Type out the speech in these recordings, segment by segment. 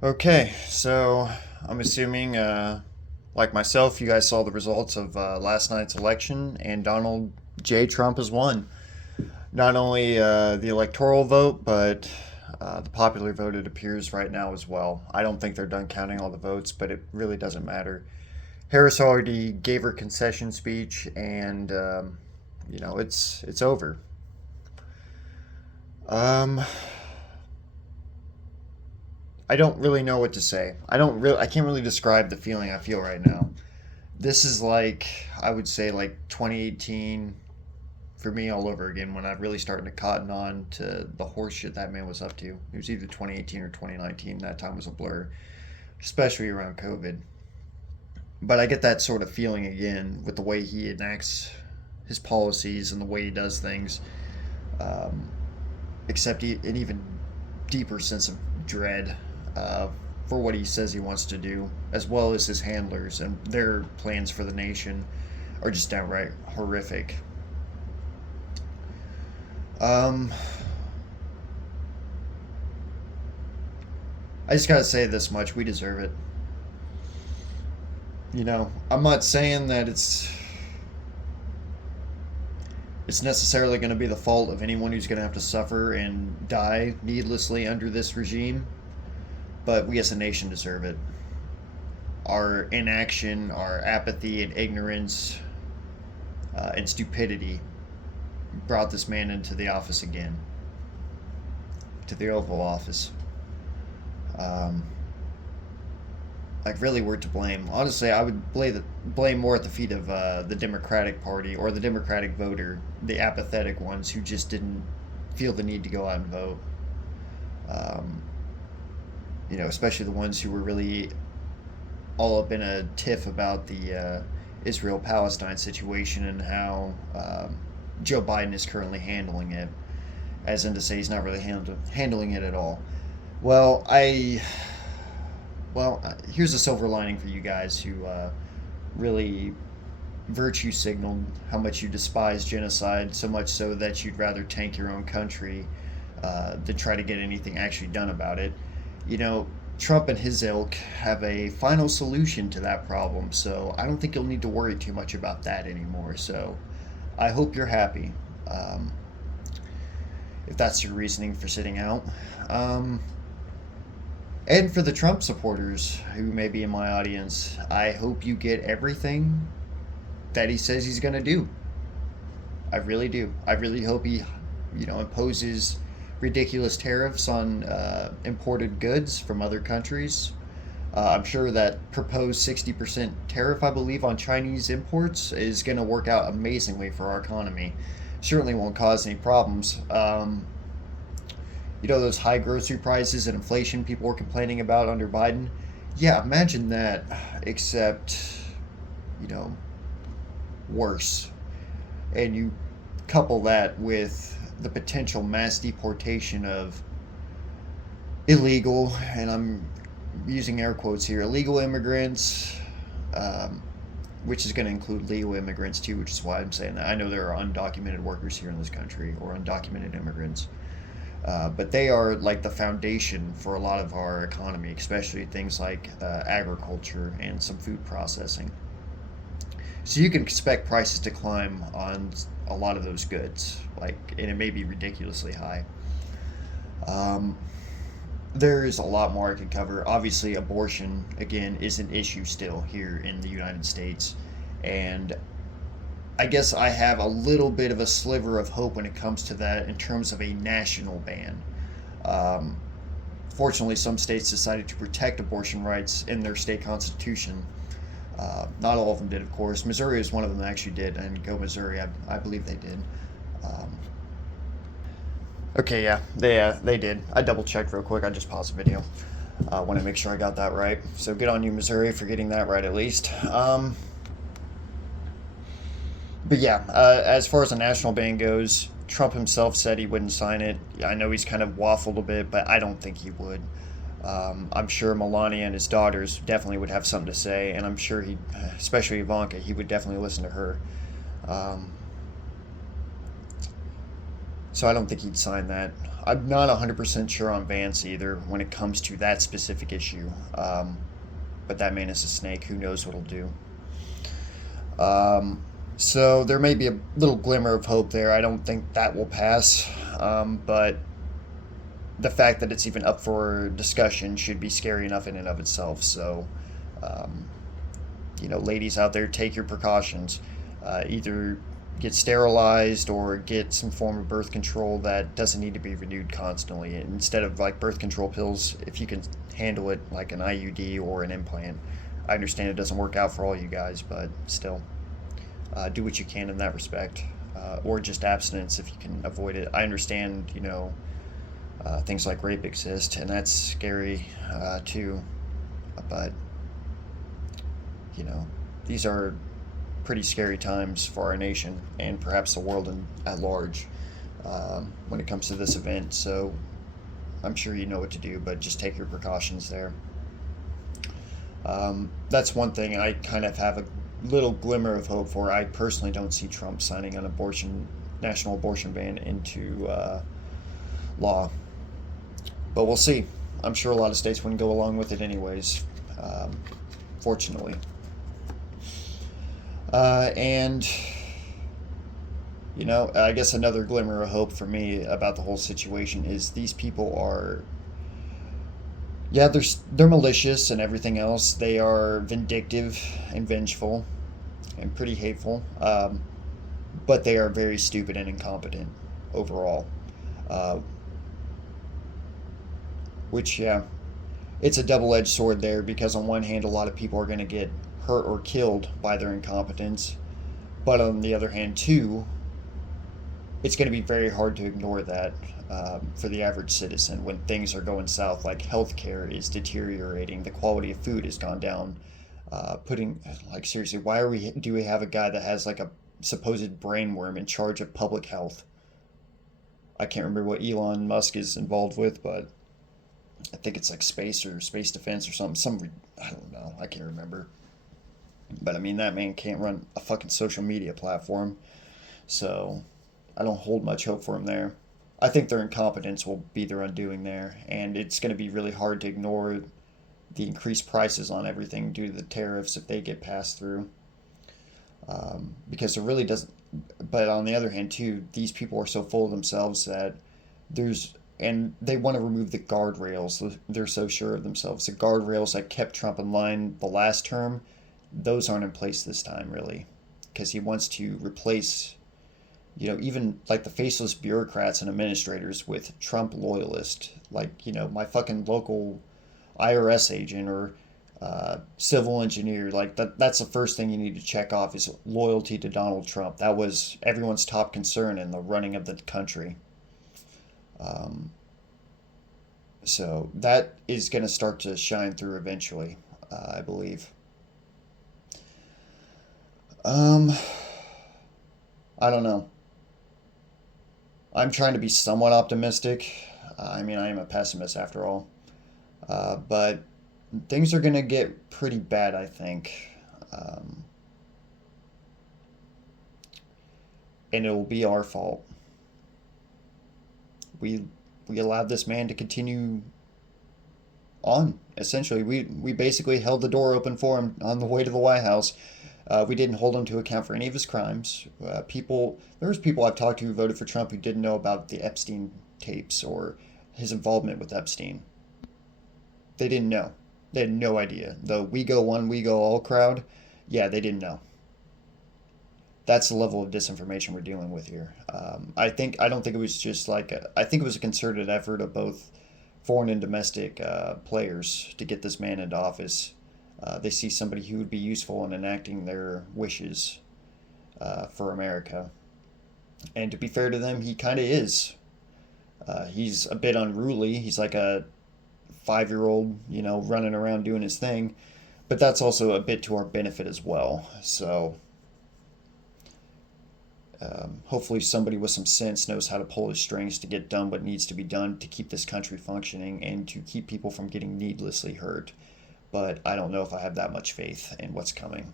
Okay, so I'm assuming, like myself, you guys saw the results of last night's election, and Donald J. Trump has won. Not only the electoral vote, but the popular vote, it appears right now as well. I don't think they're done counting all the votes, but it really doesn't matter. Harris already gave her concession speech, and it's over. Um, I don't really know what to say. I can't really describe the feeling I feel right now. This is like, I would say, like 2018 for me all over again, when I really started to cotton on to the horse shit that man was up to. It was either 2018 or 2019. That time was a blur, especially around COVID. But I get that sort of feeling again with the way he enacts his policies and the way he does things, um, except an even deeper sense of dread uh, for what he says he wants to do, as well as his handlers and their plans for the nation are just downright horrific. Um, I just gotta say this much: we deserve it. I'm not saying that it's necessarily going to be the fault of anyone who's going to have to suffer and die needlessly under this regime, but we as a nation deserve it. Our inaction, our apathy and ignorance and stupidity brought this man into the office again, to the Oval Office. Um, like, really, we're to blame. Honestly, I would blame more at the feet of the Democratic Party or the Democratic voter, the apathetic ones who just didn't feel the need to go out and vote. Um, especially the ones who were really all up in a tiff about the Israel Palestine situation and how Joe Biden is currently handling it, as in to say he's not really handling it at all. Well, here's a silver lining for you guys who really virtue signaled how much you despise genocide, so much so that you'd rather tank your own country than try to get anything actually done about it. You know, Trump and his ilk have a final solution to that problem, so I don't think you'll need to worry too much about that anymore. So I hope you're happy, um, if that's your reasoning for sitting out. Um, and for the Trump supporters who may be in my audience, I hope you get everything that he says he's going to do. I really do. I really hope he, imposes ridiculous tariffs on imported goods from other countries. I'm sure that proposed 60% tariff, I believe, on Chinese imports is going to work out amazingly for our economy. Certainly won't cause any problems. Those high grocery prices and inflation people were complaining about under Biden? Yeah, imagine that, except, you know, worse. And you couple that with the potential mass deportation of illegal, and I'm using air quotes here, illegal immigrants, um, which is going to include legal immigrants too, which is why I'm saying that. I know there are undocumented workers here in this country or undocumented immigrants, but they are like the foundation for a lot of our economy, especially things like agriculture and some food processing. So you can expect prices to climb on a lot of those goods, and it may be ridiculously high. Um, there's a lot more I could cover. Obviously, abortion again is an issue still here in the United States, and I guess I have a little bit of a sliver of hope when it comes to that in terms of a national ban. Um, Fortunately, some states decided to protect abortion rights in their state constitution. Not all of them did, of course. Missouri is one of them that actually did, and go Missouri, I believe they did. Um, okay, yeah, they did. I double checked real quick. I just paused the video. I want to make sure I got that right. So good on you, Missouri, for getting that right at least. But yeah, as far as the national ban goes, Trump himself said he wouldn't sign it. I know he's kind of waffled a bit, but I don't think he would. I'm sure Melania and his daughters definitely would have something to say, and I'm sure he, especially Ivanka, he would definitely listen to her. Um, so I don't think he'd sign that. I'm not 100% sure on Vance either when it comes to that specific issue. But that man is a snake. Who knows what he'll do? Um, so there may be a little glimmer of hope there. I don't think that will pass. But the fact that it's even up for discussion should be scary enough in and of itself. So, um, ladies out there, take your precautions. Either get sterilized or get some form of birth control that doesn't need to be renewed constantly. Instead of like birth control pills, if you can handle it like an IUD or an implant. I understand it doesn't work out for all you guys, but still, do what you can in that respect. Or just abstinence if you can avoid it. I understand, things like rape exist, and that's scary too. But you know, these are pretty scary times for our nation and perhaps the world at large when it comes to this event. So I'm sure you know what to do, but just take your precautions there. That's one thing I kind of have a little glimmer of hope for. I personally don't see Trump signing an national abortion ban into law, but we'll see. I'm sure a lot of states wouldn't go along with it anyways, fortunately. And I guess another glimmer of hope for me about the whole situation is these people are, yeah, they're malicious and everything else. They are vindictive and vengeful and pretty hateful, but they are very stupid and incompetent overall. Uh, which, yeah, it's a double-edged sword there because on one hand, a lot of people are going to get hurt or killed by their incompetence, but on the other hand, too, it's going to be very hard to ignore that for the average citizen when things are going south, like healthcare is deteriorating, the quality of food has gone down. Putting like seriously, why do we have a guy that has like a supposed brain worm in charge of public health? I can't remember what Elon Musk is involved with, but I think it's like space or space defense or something. I don't know. I can't remember. But I mean, that man can't run a fucking social media platform, so I don't hold much hope for him there. I think their incompetence will be their undoing there, and it's going to be really hard to ignore the increased prices on everything due to the tariffs if they get passed through. Because it really doesn't. But on the other hand, too, these people are so full of themselves that and they want to remove the guardrails. They're so sure of themselves. The guardrails that kept Trump in line the last term, those aren't in place this time, really, because he wants to replace, even like the faceless bureaucrats and administrators with Trump loyalists, like my fucking local IRS agent or civil engineer. Like that's the first thing you need to check off is loyalty to Donald Trump. That was everyone's top concern in the running of the country. Um, so that is going to start to shine through eventually, I believe. Um, I don't know. I'm trying to be somewhat optimistic. I mean, I am a pessimist after all. But things are going to get pretty bad, I think. Um, and it will be our fault. We we allowed this man to continue on. Essentially, we basically held the door open for him on the way to the White House. We didn't hold him to account for any of his crimes. There was people I've talked to who voted for Trump who didn't know about the Epstein tapes or his involvement with Epstein. They didn't know. They had no idea. The "we go one, we go all" crowd, yeah, they didn't know. That's the level of disinformation we're dealing with here. I don't think it was just I think it was a concerted effort of both foreign and domestic players to get this man into office. They see somebody who would be useful in enacting their wishes for America. And to be fair to them, he kind of is. He's a bit unruly. He's like a 5-year old, running around doing his thing. But that's also a bit to our benefit as well. So hopefully somebody with some sense knows how to pull his strings to get done what needs to be done to keep this country functioning and to keep people from getting needlessly hurt. But I don't know if I have that much faith in what's coming.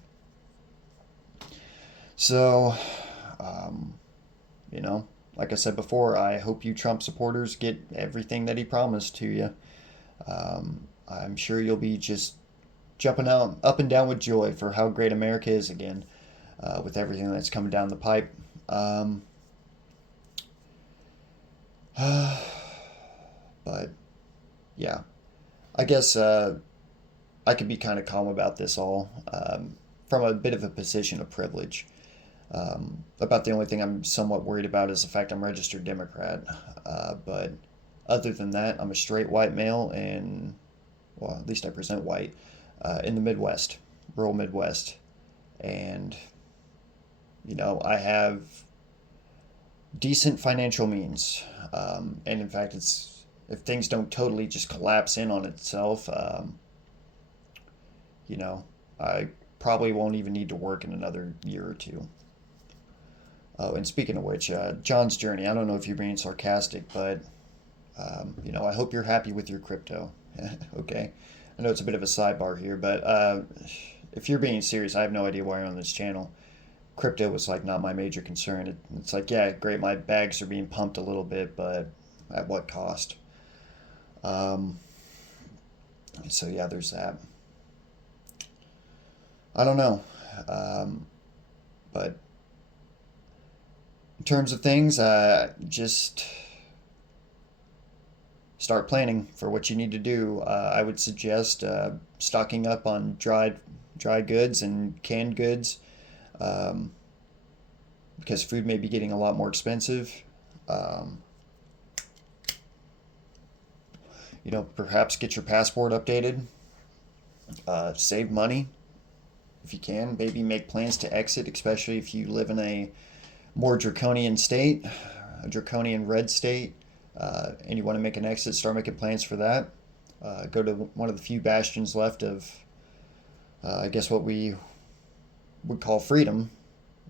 So, um, you know, like I said before, I hope you Trump supporters get everything that he promised to you. I'm sure you'll be just jumping out up and down with joy for how great America is again, with everything that's coming down the pipe. Um, but yeah, I guess I could be kind of calm about this all, from a bit of a position of privilege. About the only thing I'm somewhat worried about is the fact I'm registered Democrat. But other than that, I'm a straight white male, and well, at least I present white, in the Midwest, rural Midwest, and I have decent financial means, and in fact, it's if things don't totally just collapse in on itself, you know, I probably won't even need to work in another year or two. Oh, and speaking of which, John's journey. I don't know if you're being sarcastic, but I hope you're happy with your crypto. Okay, I know it's a bit of a sidebar here, but if you're being serious, I have no idea why you're on this channel. Crypto was like not my major concern. It's like, yeah, great, my bags are being pumped a little bit, but at what cost? Um, so yeah, there's that. I don't know, um, but in terms of things, just start planning for what you need to do. I would suggest stocking up on dry goods and canned goods, um, because food may be getting a lot more expensive. Um, perhaps get your passport updated. Save money if you can. Maybe make plans to exit, especially if you live in a more draconian state, a draconian red state, and you want to make an exit. Start making plans for that. Go to one of the few bastions left of, I guess, what we would call freedom.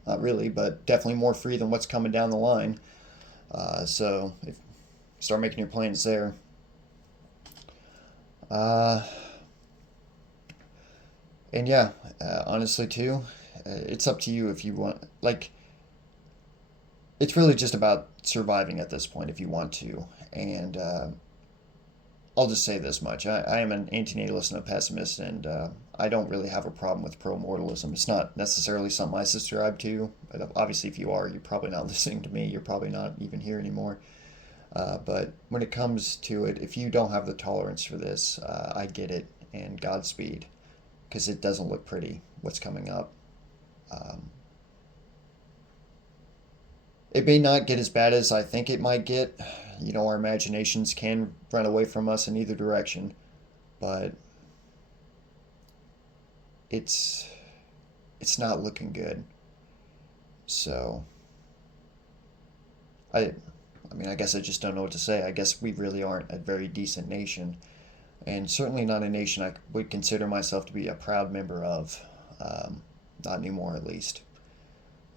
Not really, but definitely more free than what's coming down the line. So start making your plans there. Uh, and yeah, honestly too, it's up to you if you want. Like, it's really just about surviving at this point if you want to. And I'll just say this much: I am an antinatalist and a pessimist, and I don't really have a problem with pro-mortalism. It's not necessarily something I subscribe to. But obviously, if you are, you're probably not listening to me. You're probably not even here anymore. But when it comes to it, if you don't have the tolerance for this, I get it, and Godspeed, because it doesn't look pretty what's coming up. Um, it may not get as bad as I think it might get. Our imaginations can run away from us in either direction, but it's it's not looking good. So I I mean, I guess I just don't know what to say. I guess we really aren't a very decent nation, and certainly not a nation I would consider myself to be a proud member of. Um, Not anymore, at least.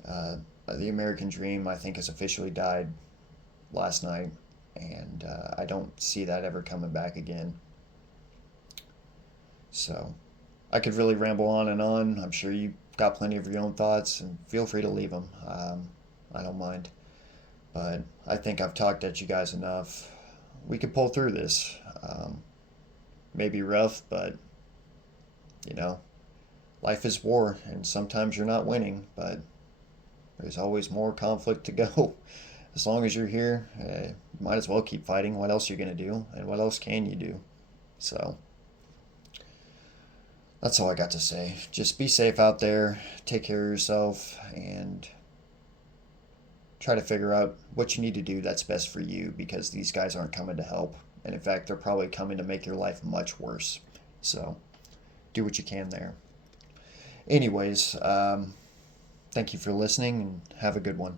Uh, the American dream, I think, has officially died last night, and I don't see that ever coming back again. So I could really ramble on and on. I'm sure you got plenty of your own thoughts, and feel free to leave them. I don't mind. But I think I've talked at you guys enough. We could pull through this. Maybe rough, but you know, life is war, and sometimes you're not winning, but there's always more conflict to go. As long as you're here, you might as well keep fighting. What else are you going to do? And what else can you do? So, that's all I got to say. Just be safe out there, take care of yourself, and try to figure out what you need to do that's best for you, because these guys aren't coming to help. And in fact, they're probably coming to make your life much worse. So, do what you can there. Anyways, thank you for listening, and have a good one.